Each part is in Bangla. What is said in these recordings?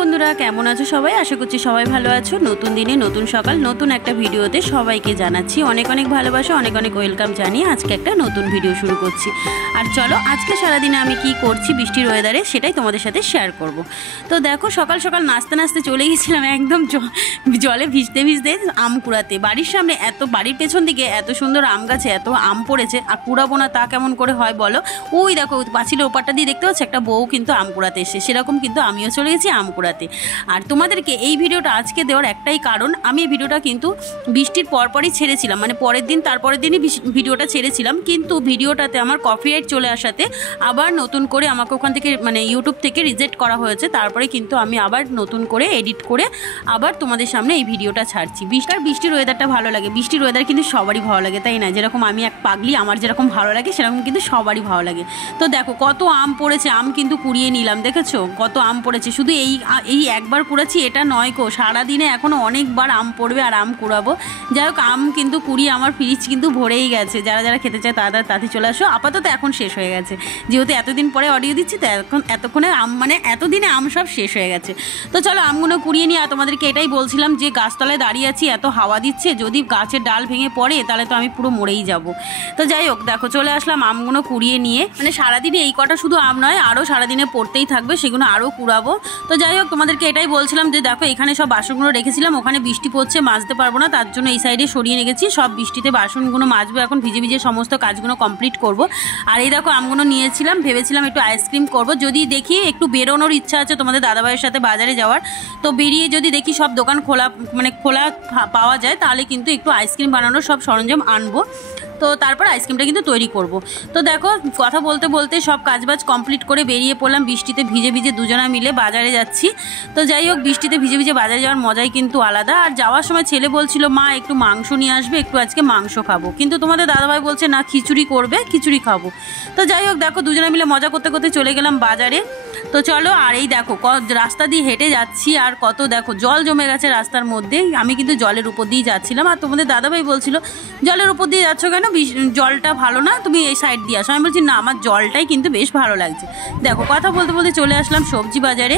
বন্ধুরা, কেমন আছো সবাই? আশা করছি সবাই ভালো আছো। নতুন দিনে নতুন সকাল, নতুন একটা ভিডিওতে সবাইকে জানাচ্ছি অনেক অনেক ভালোবাসা, অনেক অনেক ওয়েলকাম জানিয়ে আজকে একটা নতুন ভিডিও শুরু করছি। আর চলো আজকে সারাদিনে আমি কি করছি বৃষ্টির ওয়েদারে সেটাই তোমাদের সাথে শেয়ার করব। তো দেখো সকাল সকাল নাচতে নাচতে চলে গেছিলাম একদম জলে ভিজতে ভিজতে আম কুড়াতে। বাড়ির সামনে বাড়ির পেছন দিকে এত সুন্দর আম গাছে এত আম পড়েছে, আর কুড়াবো না তা কেমন করে হয় বলো? ওই দেখো পাঁচিলের ওপারটা দিয়ে দেখতে পাচ্ছ একটা বউ কিন্তু আম কুড়াতে এসে, সেরকম কিন্তু আমিও চলে গেছি আম কুড়াতে। আর তোমাদেরকে এই ভিডিওটা আজকে দেওয়ার একটাই কারণ, আমি এই ভিডিওটা কিন্তু বৃষ্টির পরপরই ছেড়েছিলাম, মানে পরের দিন তারপরের দিনই ভিডিওটা ছেড়েছিলাম, কিন্তু ভিডিওটাতে আমার কপিরাইট চলে আসাতে আবার নতুন করে আমাকে ওখান থেকে মানে ইউটিউব থেকে রিজেক্ট করা হয়েছে। তারপরে কিন্তু আমি আবার নতুন করে এডিট করে আবার তোমাদের সামনে এই ভিডিওটা ছাড়ছি। বৃষ্টির ওয়েদারটা ভালো লাগে, বৃষ্টির ওয়েদার কিন্তু সবারই ভালো লাগে, তাই না? যেরকম আমি এক পাগলি, আমার যেরকম ভালো লাগে সেরকম কিন্তু সবারই ভালো লাগে। তো দেখো কত আম পড়েছে, আম কিন্তু কুড়িয়ে নিলাম, দেখেছো কত আম পড়েছে। শুধু এই একবার কুড়াচ্ছি এটা নয় গো, সারাদিনে এখনও অনেকবার আম পড়বে আর আম কুড়াবো। যাই হোক আম কিন্তু কুড়িয়ে আমার ফ্রিজ কিন্তু ভরেই গেছে, যারা যারা খেতে চায় তারা তাড়াতাড়ি চলে আসো। আপাতত এখন শেষ হয়ে গেছে, যেহেতু এতদিন পরে অডিও দিচ্ছি তো এতক্ষণে আম মানে এতদিনে আম সব শেষ হয়ে গেছে। তো চলো আমগুলো কুড়িয়ে নিয়ে, আর তোমাদেরকে এটাই বলছিলাম যে গাছতলায় দাঁড়িয়ে আছি, এত হাওয়া দিচ্ছে, যদি গাছের ডাল ভেঙে পড়ে তাহলে তো আমি পুরো মরেই যাব। তো যাই হোক দেখো চলে আসলাম আমগুলো কুড়িয়ে নিয়ে, মানে সারাদিনে এই কটা শুধু আম নয়, আরও সারাদিনে পড়তেই থাকবে, সেগুলো আরও কুড়াবো। তো যাই হোক তোমাদেরকে এটাই বলছিলাম যে দেখো এখানে সব বাসনগুলো রেখেছিলাম, ওখানে বৃষ্টি পড়ছে মাজতে পারবো না, তার জন্য এই সাইডে সরিয়ে রেখেছি। সব বৃষ্টিতে বাসনগুলো মাজবো, এখন ভিজে ভিজে সমস্ত কাজগুলো কমপ্লিট করব। আর এই দেখো আমগুলো নিয়েছিলাম, ভেবেছিলাম একটু আইসক্রিম করব, যদি দেখি একটু বেরোনোর ইচ্ছা আছে তোমাদের দাদাভাইয়ের সাথে বাজারে যাওয়ার, তো বেরিয়ে যদি দেখি সব দোকান খোলা পাওয়া যায় তাহলে কিন্তু একটু আইসক্রিম বানানোর সব সরঞ্জাম আনবো, তো তারপর আইসক্রিমটা কিন্তু তৈরি করব। তো দেখো কথা বলতে বলতে সব কাজবাজ কমপ্লিট করে বেরিয়ে পড়লাম, বৃষ্টিতে ভিজে ভিজে দুজনা মিলে বাজারে যাচ্ছি। তো যাই হোক বৃষ্টিতে ভিজে ভিজে বাজারে যাওয়ার মজাই কিন্তু আলাদা। আর যাওয়ার সময় ছেলে বলছিল মা একটু মাংস নিয়ে আসবে, একটু আজকে মাংস খাবো, কিন্তু তোমাদের দাদাভাই বলছে না খিচুড়ি করবে, খিচুড়ি খাবো। তো যাই হোক দেখো দুজনা মিলে মজা করতে করতে চলে গেলাম বাজারে। তো চলো, আর এই দেখো রাস্তা দিয়ে হেঁটে যাচ্ছি, আর কত দেখো জল জমে গেছে রাস্তার মধ্যে, আমি কিন্তু জলের উপর দিয়ে যাচ্ছিলাম। আর তোমাদের দাদাভাই বলছিল জলের উপর দিয়ে যাচ্ছ কেন, জলটা ভালো না, তুমি এই সাইড দিয়ে আসো। আমি বলছি না, আমার জলটাই কিন্তু বেশ ভালো লাগছে। দেখো কথা বলতে বলতে চলে আসলাম সবজি বাজারে।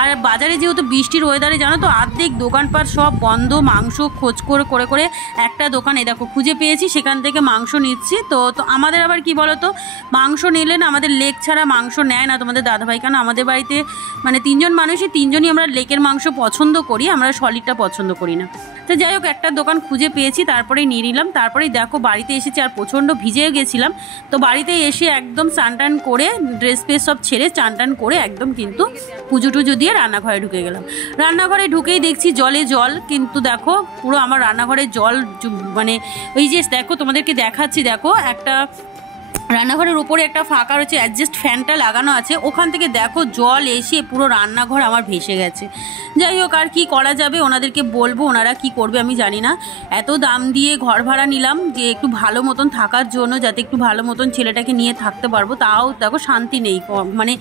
আর বাজারে যেহেতু বৃষ্টির ওয়েদারে জানো তো অর্ধেক দোকানপাট সব বন্ধ, মাংস খোঁজ করে করে একটা দোকান এই দেখো খুঁজে পেয়েছি, সেখান থেকে মাংস নিচ্ছি। তো আমাদের আবার কি বলো তো, মাংস নিলে না আমাদের লেগ ছাড়া মাংস নেয় না তোমাদের দাদাভাই, কেন আমাদের বাড়িতে মানে তিনজন মানুষই, তিনজনই আমরা লেকের মাংস পছন্দ করি, আমরা সলিডটা পছন্দ করি না। তো যাই হোক একটা দোকান খুঁজে পেয়েছি, তারপরেই নিয়ে নিলাম। তারপরেই দেখো বাড়িতে এসেছি, আর প্রচণ্ড ভিজে গেছিলাম। তো বাড়িতে এসে একদম স্নান টান করে ড্রেস ফ্রেস সব ছেড়ে চান টান করে একদম কিন্তু পুজো টুজো দিয়ে রান্নাঘরে ঢুকে গেলাম। রান্নাঘরে ঢুকেই দেখছি জলে জল, কিন্তু দেখো পুরো আমার রান্নাঘরে জল, মানে ওই যে দেখো তোমাদেরকে দেখাচ্ছি, দেখো একটা রান্নাঘরের উপরে একটা ফাঁকা রয়েছে, অ্যাডজাস্ট ফ্যানটা লাগানো আছে, ওখান থেকে দেখো জল এসে পুরো রান্নাঘর আমার ভেসে গেছে। যাই হোক আর কি করা যাবে, ওনাদেরকে বলবো, ওনারা কি করবে আমি জানি না। এত দাম দিয়ে ঘর ভাড়া নিলাম যে একটু ভালো মতন থাকার জন্য, যাতে একটু ভালো মতন ছেলেটাকে নিয়ে থাকতে পারবো, তাও দেখো শান্তি নেই, মানে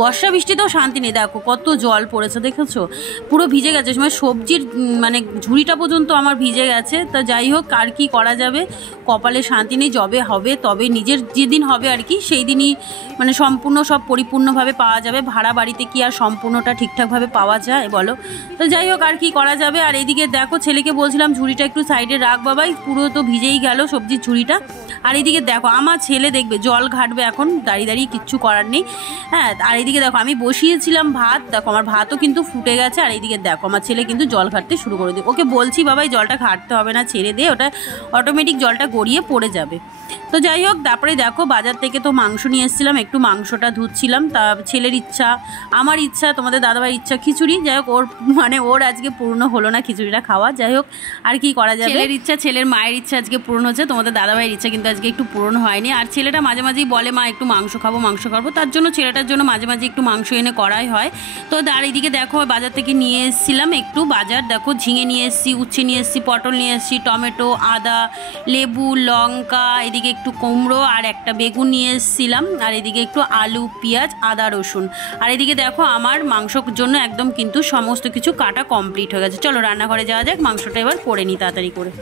বর্ষা বৃষ্টিতেও শান্তি নেই। দেখো কত জল পড়েছে দেখেছো, পুরো ভিজে গেছে, সময় সবজির মানে ঝুড়িটা পর্যন্ত আমার ভিজে গেছে। তা যাই হোক আর কি করা যাবে, কপালে শান্তি নেই, যবে হবে তবে নিজের যেদিন হবে আর কি সেই দিনই মানে সম্পূর্ণ সব পরিপূর্ণভাবে পাওয়া যাবে। ভাড়া বাড়িতে কি আর সম্পূর্ণটা ঠিকঠাকভাবে পাওয়া যায় বলো? তো যাই হোক আর কি করা যাবে। আর এইদিকে দেখো ছেলেকে বলছিলাম ঝুড়িটা একটু সাইডে রাখ বাবাই, পুরো তো ভিজেই গেল সবজির ঝুড়িটা। আর এইদিকে দেখো আমার ছেলে দেখবে জল ঘাটবে এখন দাঁড়িয়ে দাঁড়িয়ে, কিচ্ছু করার নেই। হ্যাঁ আর এইদিকে দেখো আমি বসিয়েছিলাম ভাত, দেখো আমার ভাতও কিন্তু ফুটে গেছে। আর এইদিকে দেখো আমার ছেলে কিন্তু জল ঘাটতে শুরু করে দিই, ওকে বলছি বাবাই জলটা ঘাটতে হবে না, ছেড়ে দে, ওটা অটোমেটিক জলটা গড়িয়ে পড়ে যাবে। তো যাই হোক তারপরে দেখো বাজার থেকে তো মাংস নিয়ে এসেছিলাম, একটু মাংসটা ধুচ্ছিলাম। তা ছেলের ইচ্ছা, আমার ইচ্ছা, তোমাদের দাদাভাইয়ের ইচ্ছা খিচুড়ি। যাই হোক ওর আজকে পূর্ণ হলো না খিচুড়িটা খাওয়া। যাই হোক আর কি করা যাবে, ছেলের ইচ্ছা, ছেলের মায়ের ইচ্ছা আজকে পূরণ হচ্ছে, তোমাদের দাদাভাইয়ের ইচ্ছা কিন্তু আজকে একটু পূরণ হয়নি। আর ছেলেটা মাঝে মাঝেই বলে মা একটু মাংস খাবো, তার জন্য ছেলেটার জন্য মাঝে মাঝে একটু মাংস এনে করাই হয়। তো আর এইদিকে দেখো বাজার থেকে নিয়ে এসেছিলাম একটু বাজার, দেখো ঝিঙে নিয়ে এসেছি, উচ্ছে নিয়ে এসেছি, পটল নিয়ে এসেছি, টমেটো, আদা, লেবু, লঙ্কা, এদিকে একটু কুমড়ো আর একটা বেগুন নিয়ে এসেছিলাম। আর এদিকে একটু আলু, পেঁয়াজ, আদা, রসুন। আর এদিকে দেখো আমার মাংসর জন্য একদম কিন্তু সমস্ত কিছু কাটা কমপ্লিট হয়ে গেছে। চলো রান্নাঘরে যাওয়া যাক, মাংসটা এবার করে নিই তাড়াতাড়ি করে।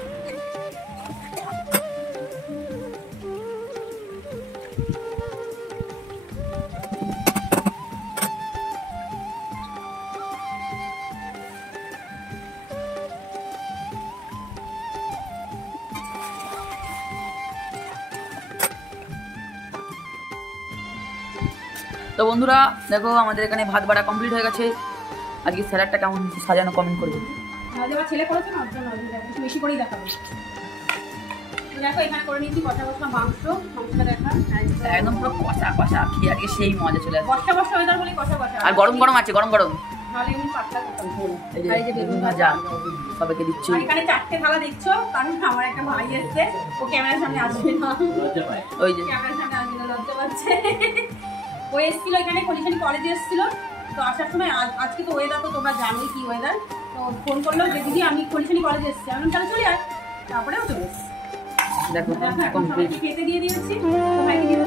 তো বন্ধুরা দেখো আমাদের এখানে ভাত বাড়া কমপ্লিট হয়ে গেছে। আজকে স্যালাডটা কেমন সাজানো কমেন্ট করবে। আমার ছেলে করেছে না, ওর জন্য একটু বেশি করেই দেখাবো। দেখো এখানে করে নিয়েছি কষা কষা মাংসটা দেখা একদম পুরো কষা কষা খেয়ে আজকে সেই মজা চলে আসবে। কষা কষা ওয়েদার বলে কষা কষা। আর গরম গরম আছে, গরম গরম। নালে এমনি পাতলা করতাম ঝোল। এই যে বেগুন ভাজা সবাইকে দিচ্ছি। আর এখানে 4টে থালা দেখছো, কারণ আমার একটা ভাই এসেছে, ও ক্যামেরার সামনে আসবে না। ওই যে ক্যামেরার সামনে আসবে না, লজ্জা পাচ্ছে। ও এসেছিল এখানে কলিখানি কলেজে এসেছিল, তো আসার সময় আজকে তো ওয়েদার তো তোমরা জানোই কি ওয়েদার, তো ফোন করলো যে দিদি আমি কলিখানি কলেজে এসেছি, আমি তাহলে চলে আয়। তারপরেও চলে এসেছি। দেখো এখন সবাইকে খেতে দিয়ে দিয়েছি, ভাইকে দিয়ে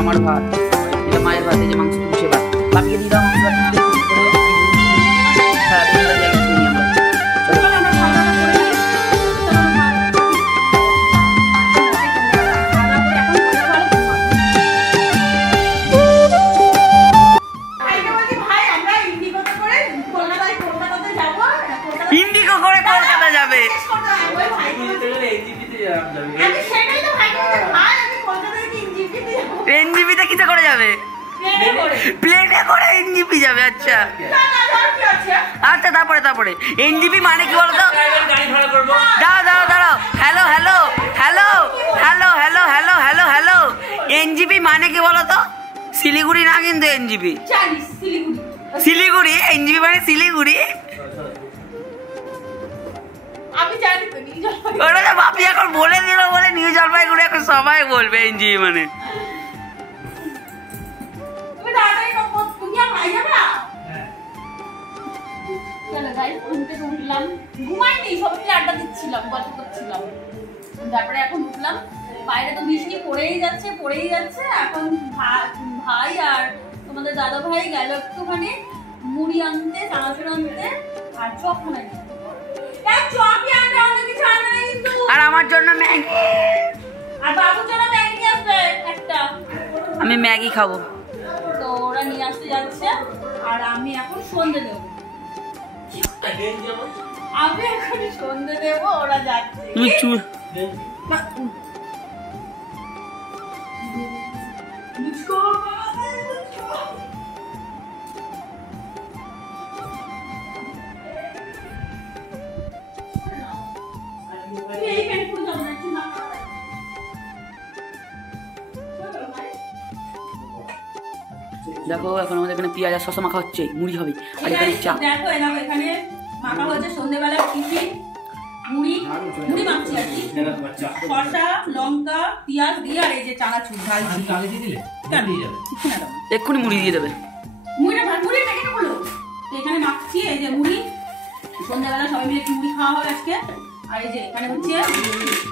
আমার ভাত, এটা মায়ের ভাত, এই যে মাংস পুষে ভাত বাপিয়ে দিয়ে দাও। ইন্ডিগো করে কলকাতা যাবে। এনজিপিতে কিসে করে যাবে? প্লেনে করে এনজিপি যাবে। আচ্ছা আচ্ছা, তারপরে এনজিপি মানে কি বলতো? দাঁড়াও hello hello hello hello hello hello hello hello NJP মানে কি বলতো? শিলিগুড়ি না কিন্তু এনজিপি শিলিগুড়ি, এনজিপি মানে শিলিগুড়ি। ওটা তো বাপি এখন বলে দিল বলে নিউ জলপাইগুড়ি এখন সবাই বলবে এনজিপি মানে। আড্ডা দিচ্ছিলাম, গল্প করছিলাম, তারপরে এখন উঠলাম। বাইরে তো বৃষ্টি পড়েই যাচ্ছে। এখন ভাই আর তোমাদের দাদা ভাই গেল একটুখানি মুড়ি আনতে, চানাচুর আনতে, আর চপ বানাইতে। আর আমার জন্য ম্যাগি, আর বাবুর জন্য ম্যাগি আসবে একটা। আমি ম্যাগি খাবো। তো ওরা নিয়ে আসতে যাচ্ছে, আর আমি এখন সন্ধে দেবো। ওরা যাচ্ছে। তুমি চুল দেখো এখন আমাদের এখানে পেঁয়াজ আর শসা মাখা হচ্ছে, মুড়ি হবে, আর এখানে চা। দেখো এখানে মাখা হচ্ছে সন্ধ্যেবেলা টিফিন, মুড়ি মাখছি আর কি, শসা লঙ্কা পেঁয়াজ দিয়ে, আর এই যে চানাচুর ঢালছি। এক্ষুনি মুড়ি দিয়ে দেবে। মুড়ি প্যাকেটে বলো তো, এখানে মাখছি এই যে মুড়ি। সন্ধ্যেবেলা সবাই মিলে মুড়ি খাওয়া হবে আজকে। আর এই যে এখানে হচ্ছে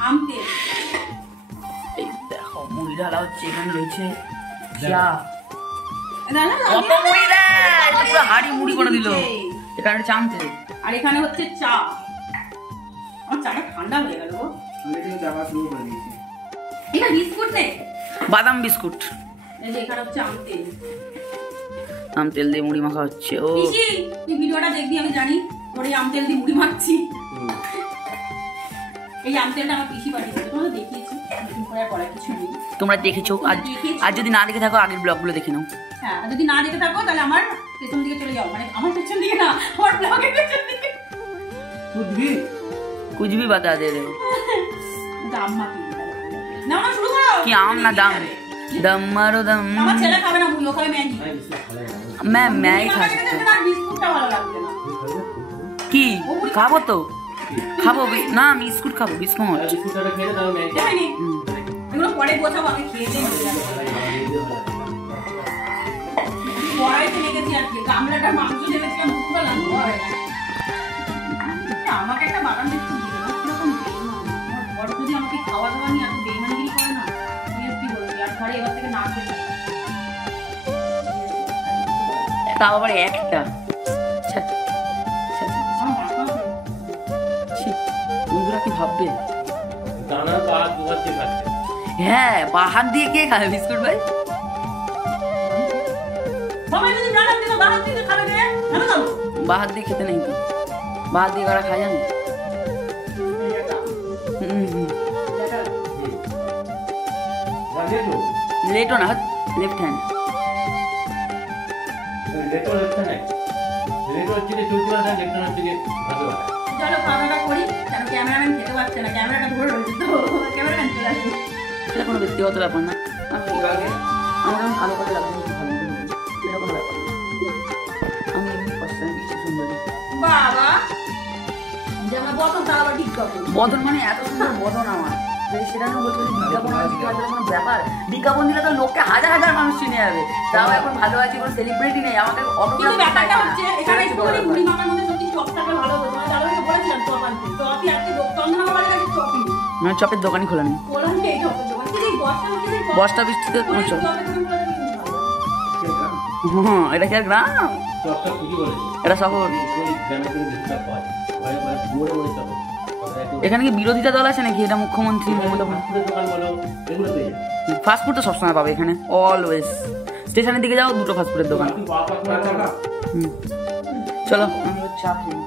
আম তেল, এই দেখো মুড়ি ঢালা হচ্ছে, এখানে রয়েছে চা। কত মুড়ি দেয়, পুরো হাড়ি মুড়ি করে দিল। এখানে চা আনতে, আর এখানে হচ্ছে চা। আমার চাটা ঠান্ডা হয়ে গেল গো। এখানে বিস্কুট নেই, বাদাম বিস্কুট। এই যে এখানে হচ্ছে আম তেল, আম তেল দিয়ে মুড়ি মাখা হচ্ছে। ও পিসি তুই ভিডিওটা দেখবি আমি জানি, তোর এই আম তেল দিয়ে মুড়ি মাখছি। এই আম তেলটা আমার পিসি পাঠিয়েছে, তোমরা দেখিয়েছি, পরে কিছু নেই। তোমরা দেখেছো, আর যদি না দেখে থাকো আগের ব্লগগুলো দেখে নাও। হ্যাঁ, যদি না দেখে থাকো তাহলে আমার পেছন দিকে চলে যাও, মানে আমার পেছন দিকে না, আমার ব্লগের পেছন দিকে। कुछ भी बता दे रहे हो। দাম মাপি না, না শুরু করো। কি আম না দাম? दम मारो दम। আমার ছেলে খাবে না মুড়ি, ও খাবে ম্যাগি। मैं ही खा सकता हूँ। বিস্কুটটা ভালো লাগবে না। কি খাবো তো, খাবো না বিস্কুট খাবো, বিস্কুট দেখাইনি এগুলো পরে গোছাবো, আমি খেয়ে দিই। কড়াইতে লেগেছি আর কি, গামলাটা মাংস লেগেছিলাম, মুখটা লাগলো। আমাকে একটা বাদাম বিস্কুট দিল না, কিরকম বেইমান। আমার বড় যদি আমাকে খাওয়া দাওয়া নিয়ে এত বেইমানগিরি করে না, কি বলবি। আর ঘরে এবার থেকে না খেতে, তাও আবার একটা। বন্ধুরা কি ভাববে? হ্যাঁ বাহার দিয়ে কে খাবে বিস্কুট ভাই? বাহার দিয়ে খেতে নেই তো, বাহার দিয়ে কারা খায় জানো? লেটো না, লেফট হ্যান্ড। চলো খাওয়াটা করি, কারণ ক্যামেরাম্যান খেতে পারছে না, ক্যামেরাটা ধরে রয়েছে তো ক্যামেরাম্যান চলে আসবে। সেটা কোনো ব্যক্তিগত ব্যাপার না, আমার যখন কালো করে লাগবে সেটা কোনো ব্যাপার না। আমি এমনি পছন্দ কিছু সুন্দরী। বাবা যে আমার বদন তার আবার ঠিক করবে। বদন মানে এত সুন্দর বদন আমার, সেটা আমি বলছি বিজ্ঞাপন কোনো ব্যাপার, বিজ্ঞাপন দিলে তো লোককে হাজার হাজার মানুষ চিনে যাবে। তাও এখন ভালো আছে, কোনো সেলিব্রিটি নেই আমাদের। কিন্তু ব্যাপারটা হচ্ছে এখানে একটুখানি মুড়ি মাখার মধ্যে যদি চপটাকে ভালো হতো, তোমার দাদাকে বলেছিলাম চপ আনতে, চপই আজকে চন্দ্রনগরের কাছে চপই নেই, মানে চপের দোকানই খোলা নেই, খোলা নেই চপের দোকান। কিন্তু এই বস্তা বৃষ্টিতে তোমার চপ। হ্যাঁ এটা কি আর গ্রাম? এটা শহর। এখানে কি বিরোধিতা দল আছে নাকি? এটা মুখ্যমন্ত্রী মমতা। ফাস্টফুড তো সবসময় পাবে এখানে, অলওয়েজ। স্টেশনের দিকে যাও, দুটো ফাস্টফুডের দোকান। চলো চা খেয়ে